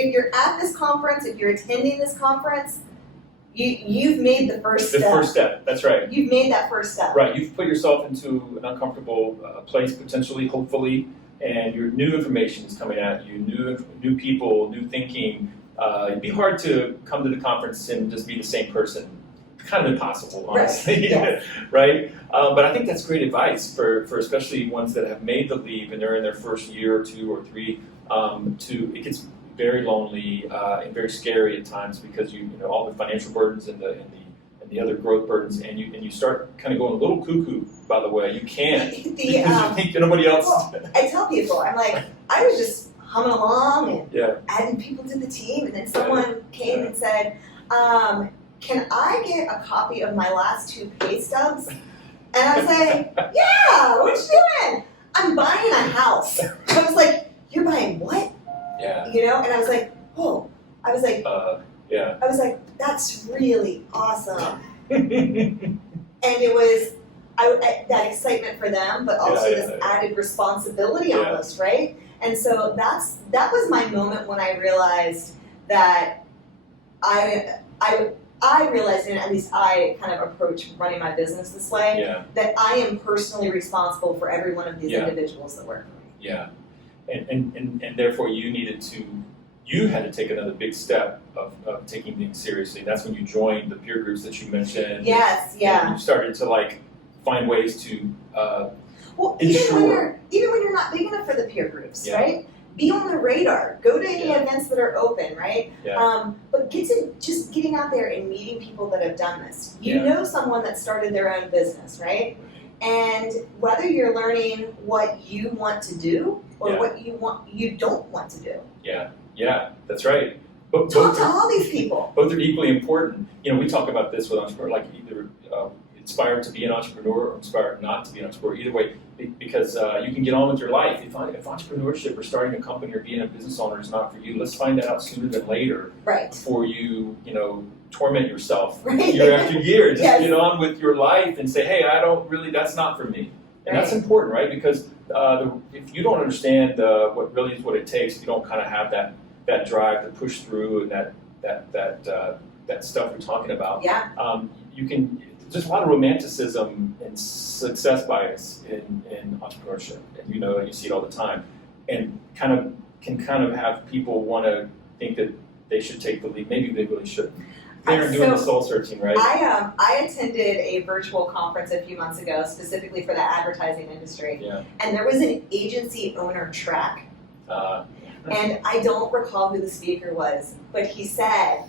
If you're at this conference, if you're attending this conference, you've made the first step. The first step, that's right. You've made that first step. Right, you've put yourself into an uncomfortable place potentially, hopefully, and your new information is coming at you, new people, new thinking. It'd be hard to come to the conference and just be the same person. Kind of impossible, honestly, right? Yes. Right? But I think that's great advice for especially ones that have made the leap and they're in their first year or 2 or 3. It gets very lonely and very scary at times because you know all the financial burdens and the other growth burdens, and you start kind of going a little cuckoo. By the way, you can't because you think nobody else. Well, I tell people, I'm like, I was just humming along and adding people to the team, and then someone came and said, "Can I get a copy of my last 2 pay stubs?" And I was like, "Yeah, what you doing?" "I'm buying a house." I was like, "You're buying what?" Yeah. You know, and I was like, "Oh," I was like, yeah. I was like, "That's really awesome." And it was that excitement for them, but also this added responsibility almost, right? And so that was my moment when I realized that I realized, and at least I kind of approach running my business this way, that I am personally responsible for every one of these individuals that work for me. Yeah, and therefore you had to take another big step of taking things seriously. That's when you joined the peer groups that you mentioned. Yes, yeah. And you started to like find ways to ensure. Even when you're not big enough for the peer groups, right? Be on the radar. Go to any events that are open, right? Yeah. But getting out there and meeting people that have done this. You know someone that started their own business, right? And whether you're learning what you want to do or what you don't want to do. Yeah, that's right. Talk to all these people. Both are equally important. You know, we talk about this with entrepreneurs, like either inspired to be an entrepreneur or inspired not to be an entrepreneur. Either way, because you can get on with your life. If entrepreneurship or starting a company or being a business owner is not for you, let's find that out sooner than later. Right. Before you torment yourself year after year. Just get on with your life and say, hey, that's not for me. And that's important, right? Because if you don't understand what it takes, if you don't kind of have that drive to push through and that stuff we're talking about, you can. There's a lot of romanticism and success bias in entrepreneurship, and you see it all the time, and can have people want to think that they should take the lead. Maybe they really shouldn't. They're doing the soul searching, right? I attended a virtual conference a few months ago, specifically for the advertising industry, and there was an agency owner track, and I don't recall who the speaker was, but he said.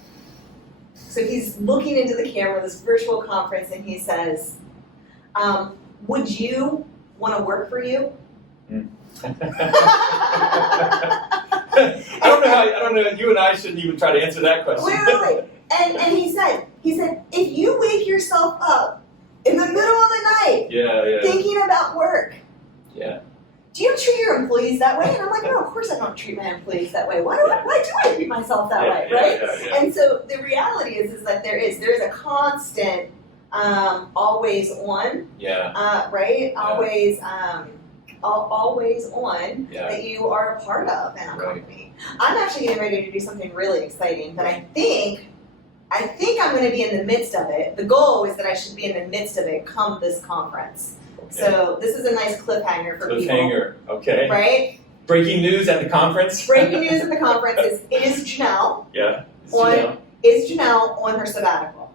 So he's looking into the camera, this virtual conference, and he says, "Would you want to work for you?" I don't know. You and I shouldn't even try to answer that question. Wait. And he said, if you wake yourself up in the middle of the night, thinking about work, do you treat your employees that way? And I'm like, no, of course I don't treat my employees that way. Why do I treat myself that way, right? And so the reality is that there is a constant, always on, right? Always on that you are a part of in a company. I'm actually getting ready to do something really exciting, but I think I'm going to be in the midst of it. The goal is that I should be in the midst of it come this conference. So this is a nice cliffhanger for people. Cliffhanger, okay. Right? Breaking news at the conference. Breaking news at the conference is Janel. Is Janel on her sabbatical?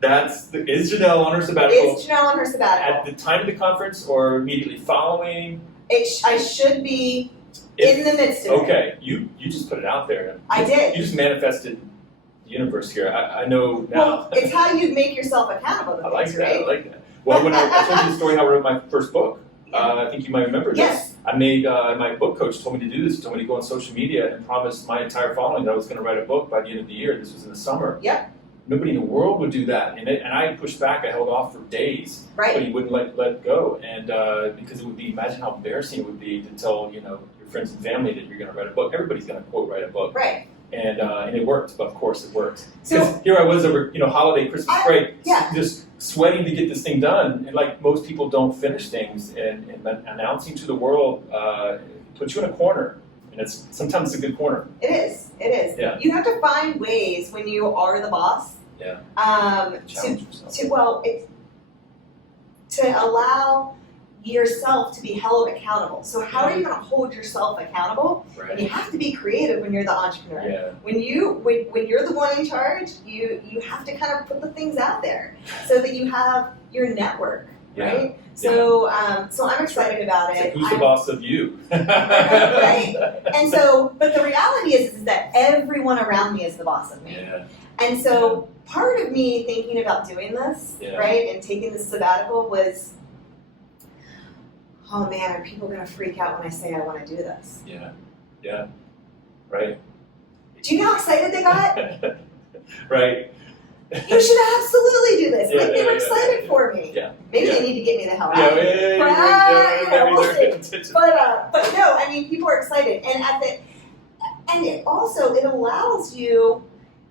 Is Janel on her sabbatical? Is Janel on her sabbatical? At the time of the conference or immediately following? I should be in the midst of it. Okay, you just put it out there. I did. You just manifested the universe here. I know now. Well, it's how you make yourself accountable to things, right? I like that. Well, when I told you the story how I wrote my first book, I think you might remember this. Yes. I made, my book coach told me to do this. He told me to go on social media and promise my entire following that I was going to write a book by the end of the year. This was in the summer. Yep. Nobody in the world would do that. And I pushed back. I held off for days. Right. But he wouldn't let go. And because it would be, imagine how embarrassing it would be to tell, your friends and family that you're going to write a book. Everybody's going to, quote, write a book. Right. And it worked. Of course, it worked. So here I was over, holiday, Christmas break, yeah. just sweating to get this thing done. And like most people don't finish things, and announcing to the world puts you in a corner. And sometimes it's a good corner. It is. It is. Yeah. You have to find ways when you are the boss. Yeah. To allow yourself to be held accountable. So how are you going to hold yourself accountable? Right. And you have to be creative when you're the entrepreneur. Yeah. When you're the one in charge, you have to kind of put the things out there so that you have your network, right? So so I'm excited about it. So who's the boss of you? Right? And so, but the reality is that everyone around me is the boss of me. Yeah. And so part of me thinking about doing this, right, and taking this sabbatical was, oh man, are people going to freak out when I say I want to do this? Yeah. Yeah. Right. Do you know how excited they got? Right. You should absolutely do this. They were excited for me. Yeah. Maybe they need to get me the hell out. We'll see. But no, I mean, people are excited, and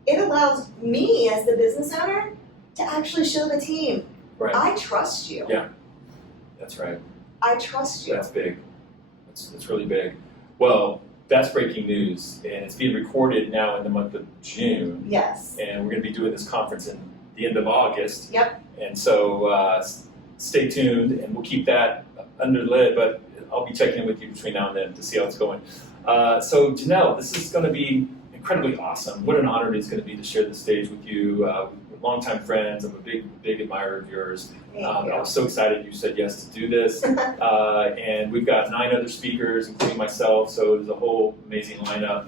it allows me as the business owner to actually show the team, right. I trust you. Yeah, that's right. I trust you. That's big. That's really big. Well, that's breaking news, and it's being recorded now in the month of June. Yes. And we're going to be doing this conference in the end of August. Yep. And so stay tuned, and we'll keep that under the lid, but I'll be checking in with you between now and then to see how it's going. So Janel, this is going to be incredibly awesome. What an honor it is going to be to share the stage with you. We're longtime friends. I'm a big admirer of yours. I was so excited you said yes to do this. And we've got 9 other speakers, including myself, so there's a whole amazing lineup.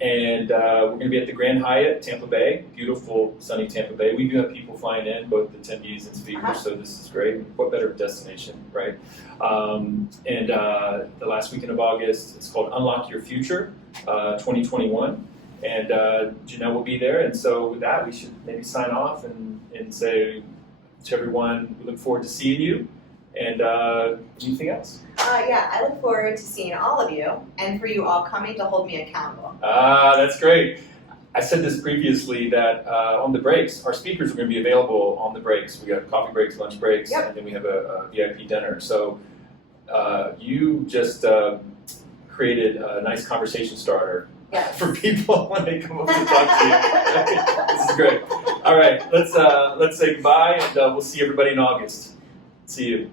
And we're going to be at the Grand Hyatt, Tampa Bay, beautiful, sunny Tampa Bay. We do have people flying in, both attendees and speakers, so this is great. What better destination, right? And the last weekend of August, it's called Unlock Your Future 2021. And Janel will be there, and so with that, we should maybe sign off and say to everyone, we look forward to seeing you, and anything else? I look forward to seeing all of you, and for you all coming to hold me accountable. That's great. I said this previously that on the breaks, our speakers are going to be available on the breaks. We got coffee breaks, lunch breaks, and then we have a VIP dinner. So you just created a nice conversation starter. Yes. For people when they come up to talk to you. This is great. All right, let's say goodbye, and we'll see everybody in August. See you.